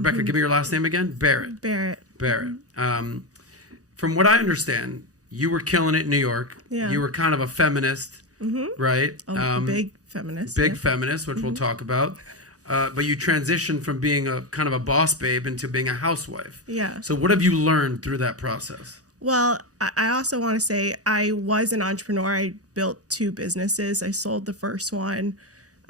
Rebecca, give me your last name again. Barrett. Barrett. From what I understand, you were killing it in New York. Yeah. You were kind of a feminist, right? Big feminist. Big feminist, which we'll talk about. But you transitioned from being a kind of a boss babe into being a housewife. Yeah. So what have you learned through that process? Well, I also want to say I was an entrepreneur. I built 2 businesses. I sold the first one,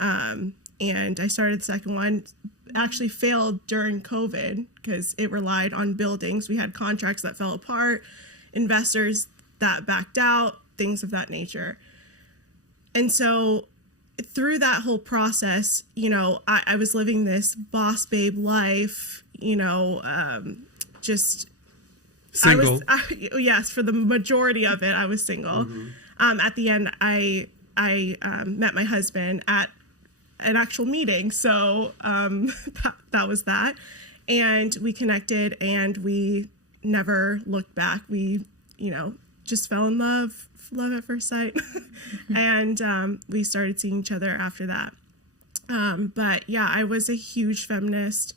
and I started the second one. Actually failed during COVID because it relied on buildings. We had contracts that fell apart, investors that backed out, things of that nature. And so through that whole process, I was living this boss babe life, just single. Yes, for the majority of it, I was single. At the end, I met my husband at an actual meeting. So that was that. And we connected and we never looked back. We, just fell in love at first sight. And we started seeing each other after that. But yeah, I was a huge feminist.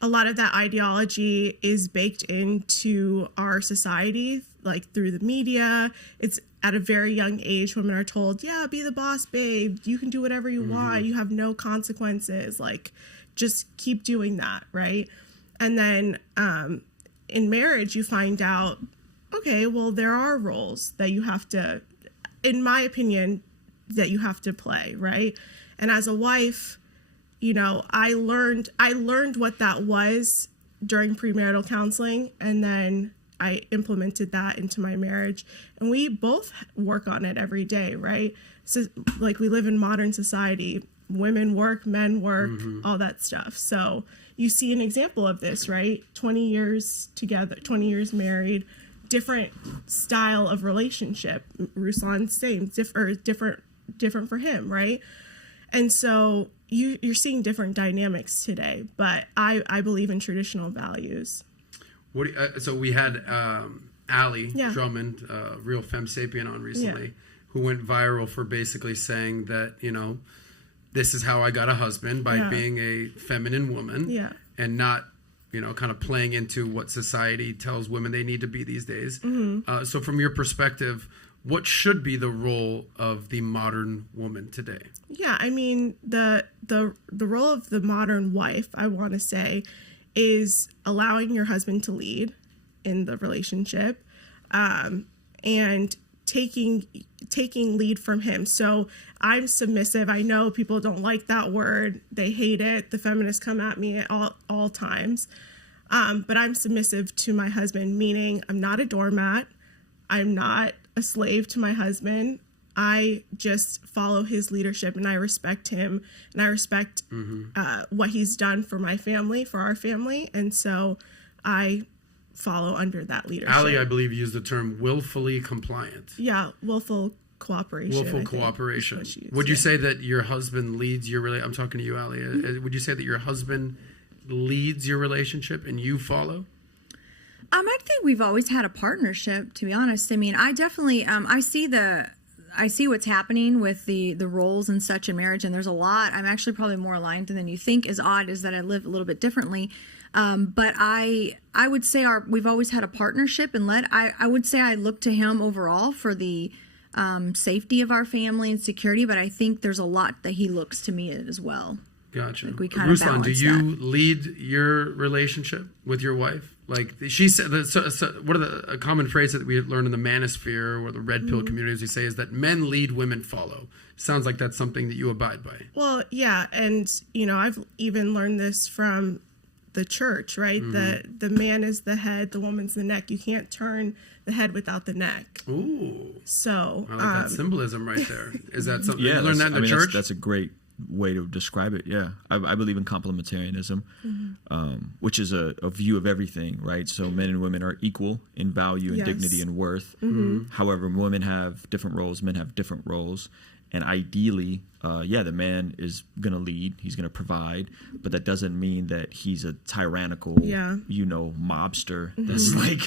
A lot of that ideology is baked into our society, like through the media. It's at a very young age, women are told, yeah, be the boss babe. You can do whatever you want. You have no consequences. Like, just keep doing that, right? And then in marriage, you find out, okay, well, there are roles that you have to, in my opinion, that you have to play, right? And as a wife, I learned what that was during premarital counseling, and then I implemented that into my marriage, and we both work on it every day, right? So like, we live in modern society, women work, men work, all that stuff. So you see an example of this, right? 20 years together, 20 years married, different style of relationship. Ruslan, same, different for him, right? And so you're seeing different dynamics today, but I believe in traditional values. So we had Allie Drummond, real femme sapien, on recently, who went viral for basically saying that, this is how I got a husband, by being a feminine woman and not, kind of playing into what society tells women they need to be these days. So from your perspective, what should be the role of the modern woman today? Yeah, I mean, the role of the modern wife, I want to say, is allowing your husband to lead in the relationship, and taking lead from him. So I'm submissive. I know people don't like that word. They hate it. The feminists come at me at all times. But I'm submissive to my husband, meaning I'm not a doormat. I'm not a slave to my husband. I just follow his leadership, and I respect him, and I respect what he's done for my family, for our family. And so I follow under that leadership. Allie, I believe, used the term willfully compliant. Yeah, willful cooperation. Willful cooperation. Would you say that your husband leads your relationship? I'm talking to you, Allie. Would you say that your husband leads your relationship and you follow? I think we've always had a partnership, to be honest. I mean, I definitely, I see what's happening with the roles and such in marriage, and there's a lot. I'm actually probably more aligned than you think. As odd as that, I live a little bit differently. But I would say we've always had a partnership, and I would say I look to him overall for the safety of our family and security, but I think there's a lot that he looks to me as well. Gotcha. Like, we kind of Ruslan, do you lead your relationship with your wife? Like she said, what are a common phrase that we learn in the manosphere or the red pill community, as we say, is that men lead, women follow. Sounds like that's something that you abide by. Well, yeah, and I've even learned this from the church, right? The man is the head, the woman's the neck. You can't turn the head without the neck. Ooh. So I like that symbolism right there. Is that something you learned that in the church? That's a great way to describe it. Yeah, I believe in complementarianism, which is a view of everything, right? So men and women are equal in value and dignity and worth. However, women have different roles, men have different roles, and ideally the man is going to lead, he's going to provide, but that doesn't mean that he's a tyrannical, mobster. That's like,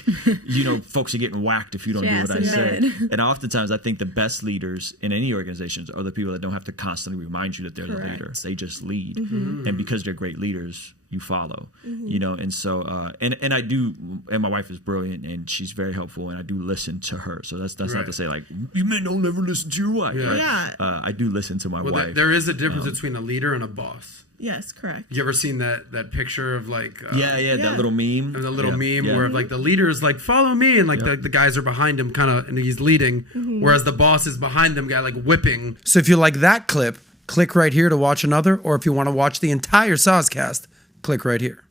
folks are getting whacked if you don't do what I say. And oftentimes I think the best leaders in any organizations are the people that don't have to constantly remind you that they're the leader. They just lead. And because they're great leaders, you follow, and so, and I do, and my wife is brilliant and she's very helpful and I do listen to her. So that's not to say like, you men don't ever listen to your wife. I do listen to my wife. There is a difference between a leader and a boss. Yes, correct. You ever seen that picture of like that little meme? The little meme where like the leader is like, follow me, and like the guys are behind him kind of, and he's leading, whereas the boss is behind them, guy like whipping. So if you like that clip, click right here to watch another, or if you want to watch the entire Saucecast, click right here.